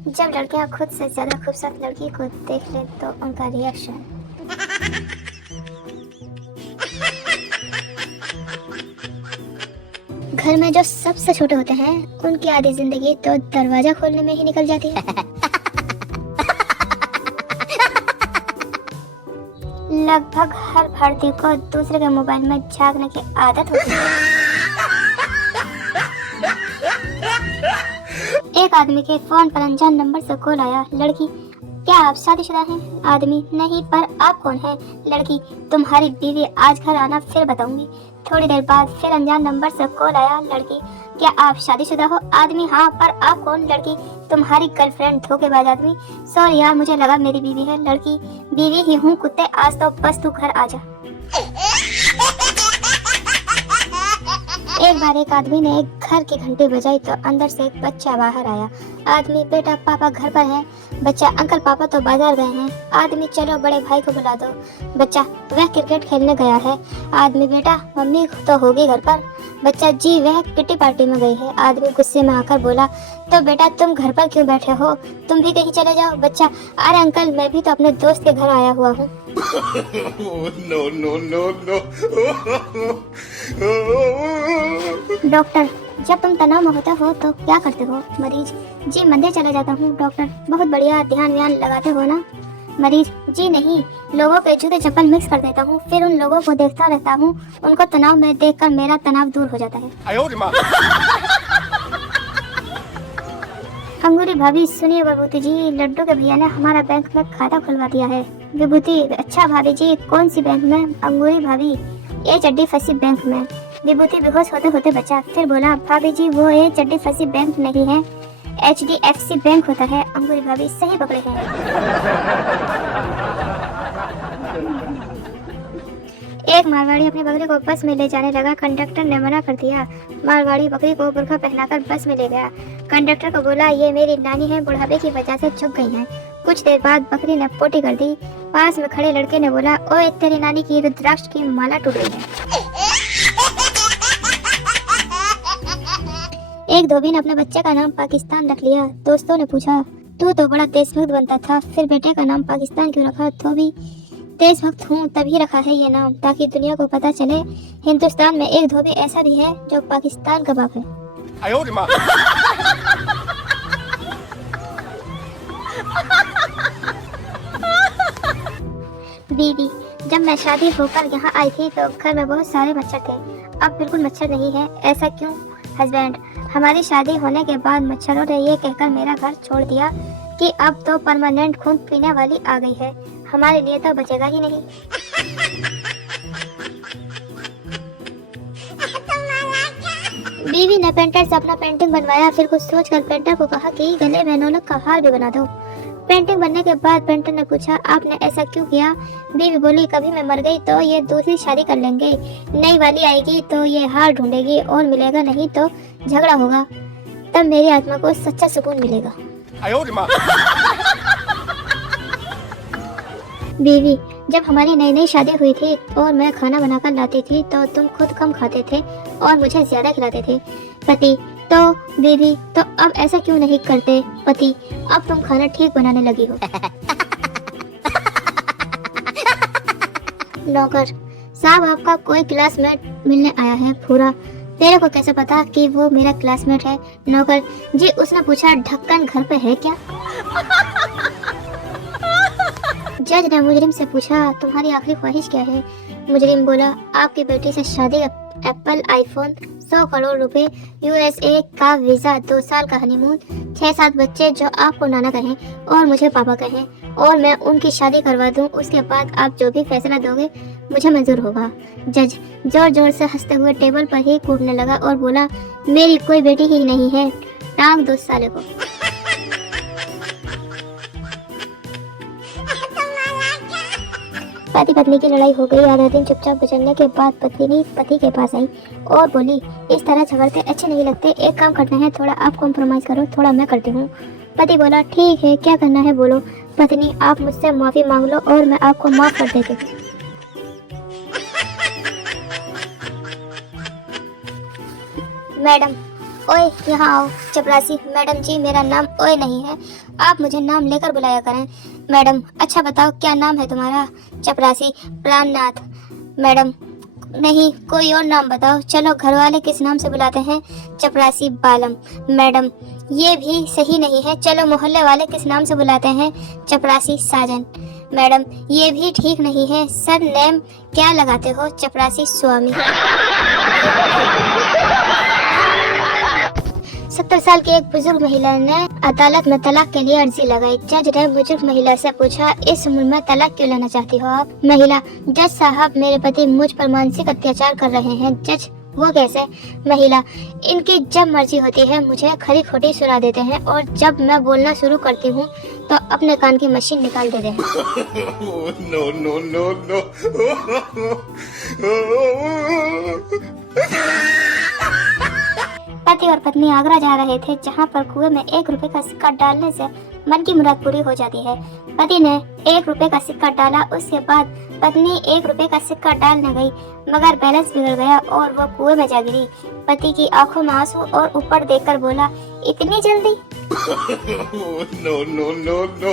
जब लड़कियां खुद से ज्यादा खूबसूरत लड़की को देख ले तो उनका रिएक्शन। घर में जो सबसे छोटे होते हैं उनकी आधी जिंदगी तो दरवाजा खोलने में ही निकल जाती है। लगभग हर भारतीय को दूसरे के मोबाइल में झांकने की आदत होती है। एक आदमी के फोन पर अनजान नंबर से कॉल आया। लड़की, क्या आप शादीशुदा हैं? आदमी, नहीं, पर आप कौन हैं? लड़की, तुम्हारी बीवी, आज घर आना फिर बताऊंगी। थोड़ी देर बाद फिर अनजान नंबर से कॉल आया। लड़की, क्या आप शादीशुदा हो? आदमी, हाँ, पर आप कौन? लड़की, तुम्हारी गर्लफ्रेंड। धोखेबाज आदमी, सॉरी यार, मुझे लगा मेरी बीवी है। लड़की, बीवी ही हूँ कुत्ते, आज तो बस तू घर आ जा। एक बार एक आदमी ने एक घर की घंटी बजाई तो अंदर से एक बच्चा बाहर आया। आदमी, बेटा पापा घर पर है। बच्चा, अंकल पापा तो बाजार गए हैं। आदमी, चलो बड़े भाई को बुला दो। बच्चा, वह क्रिकेट खेलने गया है। आदमी, बेटा मम्मी तो होगी घर पर। बच्चा, जी वह किटी पार्टी में गई है। आदमी गुस्से में आकर बोला, तो बेटा तुम घर पर क्यों बैठे हो? तुम भी कहीं चले जाओ। बच्चा, अरे अंकल, मैं भी तो अपने दोस्त के घर आया हुआ हूँ। No, no, no, no. Doctor, जब तुम तनाव में होते हो तो क्या करते हो? मरीज, जी मंदिर चला जाता हूँ। डॉक्टर, बहुत बढ़िया, ध्यान व्यान लगाते हो ना? मरीज, जी नहीं, लोगों पे जूते चप्पल मिक्स कर देता हूँ, फिर उन लोगों को देखता रहता हूँ, उनको तनाव में देखकर मेरा तनाव दूर हो जाता है। अंगूरी भाभी, सुनिए विभूति जी, लड्डू के भैया ने हमारा बैंक में खाता खुलवा दिया है। विभूति, अच्छा भाभी जी, कौन सी बैंक में? अंगूरी भाभी, ये चड्डी फंसी बैंक में। विभूति बेहोश होते होते बचा, फिर बोला, भाभी जी वो ये चड्डी फंसी बैंक नहीं है, HDFC बैंक होता है। अंगूरी भाभी, सही पकड़े हैं। एक मारवाड़ी अपनी बकरी को बस में ले जाने लगा। कंडक्टर ने मना कर दिया। मारवाड़ी बकरी को बुर्का पहनाकर बस में ले गया। कंडक्टर को बोला, ये मेरी नानी है, बुढ़ापे की वजह से झुक गई हैं। कुछ देर बाद बकरी ने पोटी कर दी। पास में खड़े लड़के ने बोला, ओए तेरी नानी की रुद्राक्ष की माला टूट गई है। एक धोबी ने अपने बच्चे का नाम पाकिस्तान रख लिया। दोस्तों ने पूछा, तू तो बड़ा देशभक्त बनता था, फिर बेटे का नाम पाकिस्तान क्यों रखा? धोबी, देशभक्त हूँ तभी रखा है ये नाम, ताकि दुनिया को पता चले हिंदुस्तान में एक धोबी ऐसा भी है जो पाकिस्तान का बाप है। बीवी, जब मैं शादी होकर यहाँ आई थी तो घर में बहुत सारे मच्छर थे, अब बिल्कुल मच्छर नहीं है। ऐसा क्यों? हस्बैंड, हमारी शादी होने के बाद मच्छरों ने ये कहकर मेरा घर छोड़ दिया कि अब तो परमानेंट खून पीने वाली आ गई है, हमारे लिए तो बचेगा ही नहीं। बीवी ने पेंटर से अपना पेंटिंग बनवाया, फिर कुछ सोचकर पेंटर को कहा कि गले में नौलख का हार भी बना दो। पेंटिंग बनने के बाद पेंटर ने पूछा, आपने ऐसा क्यों किया? बीवी बोली, कभी मैं मर गई तो ये दूसरी शादी कर लेंगे, नई वाली आएगी तो ये हार ढूंढेगी और मिलेगा नहीं तो झगड़ा होगा, तब मेरी आत्मा को सच्चा सुकून मिलेगा। बीवी, जब हमारी नई नई शादी हुई थी और मैं खाना बनाकर लाती थी तो तुम खुद कम खाते थे और मुझे ज्यादा खिलाते थे। पति, तो बीवी, तो अब ऐसा क्यों नहीं करते? पति, अब तुम खाना ठीक बनाने लगी हो। नौकर, साहब आपका कोई क्लासमेट मिलने आया है। पूरा, तेरे को कैसे पता कि वो मेरा क्लासमेट है? नौकर, जी उसने पूछा, ढक्कन घर पे है क्या? जज ने मुजरिम से पूछा, तुम्हारी आखिरी ख्वाहिश क्या है? मुजरिम बोला, आपकी बेटी से शादी, एप्पल आईफोन, 100 करोड़ रुपए, USA का वीजा, 2 साल का हनीमून, 6-7 बच्चे जो आपको नाना कहें और मुझे पापा कहें, और मैं उनकी शादी करवा दूं। उसके बाद आप जो भी फैसला दोगे मुझे मंजूर होगा। जज जोर जोर से हंसते हुए टेबल पर ही कूदने लगा और बोला, मेरी कोई बेटी ही नहीं है, टांग दो साले को। पति पत्नी की लड़ाई हो गई। आधा दिन चुपचाप गुजरने के बाद पत्नी पति के पास आई और बोली, इस तरह झगड़ते अच्छे नहीं लगते, एक काम करना है, थोड़ा आप कॉम्प्रोमाइज करो, थोड़ा मैं करती हूँ। पति बोला, ठीक है, क्या करना है बोलो। पत्नी, आप मुझसे माफी मांग लो और मैं आपको माफ कर देती हूँ। मैडम, ओए यहाँ आओ चपरासी। मैडम जी मेरा नाम ओए नहीं है, आप मुझे नाम लेकर बुलाया करें। मैडम अच्छा बताओ क्या नाम है तुम्हारा? चपरासी प्राणनाथ। मैडम नहीं कोई और नाम बताओ। चलो घर वाले किस नाम से बुलाते हैं? चपरासी बालम। मैडम ये भी सही नहीं है, चलो मोहल्ले वाले किस नाम से बुलाते हैं? चपरासी साजन। मैडम ये भी ठीक नहीं है, सर नेम क्या लगाते हो? चपरासी स्वामी। 70 साल की एक बुजुर्ग महिला ने अदालत में तलाक के लिए अर्जी लगाई। जज ने बुजुर्ग महिला से पूछा, इस उम्र में तलाक क्यों लेना चाहती हो आप? महिला, जज साहब मेरे पति मुझ पर मानसिक अत्याचार कर रहे हैं। जज, वो कैसे? महिला, इनकी जब मर्जी होती है मुझे खरी खोटी सुना देते हैं और जब मैं बोलना शुरू करती हूँ तो अपने कान की मशीन निकाल देते हैं। No, no, no, no. पति और पत्नी आगरा जा रहे थे, जहाँ पर कुएं में 1 रुपए का सिक्का डालने से मन की मुराद पूरी हो जाती है। पति ने 1 रुपए का सिक्का डाला, उसके बाद पत्नी 1 रुपए का सिक्का डालने गई, मगर बैलेंस बिगड़ गया और वो कुएं में जा गिरी। पति की आंखों में आंसू और ऊपर देखकर बोला, इतनी जल्दी? No, no, no, no.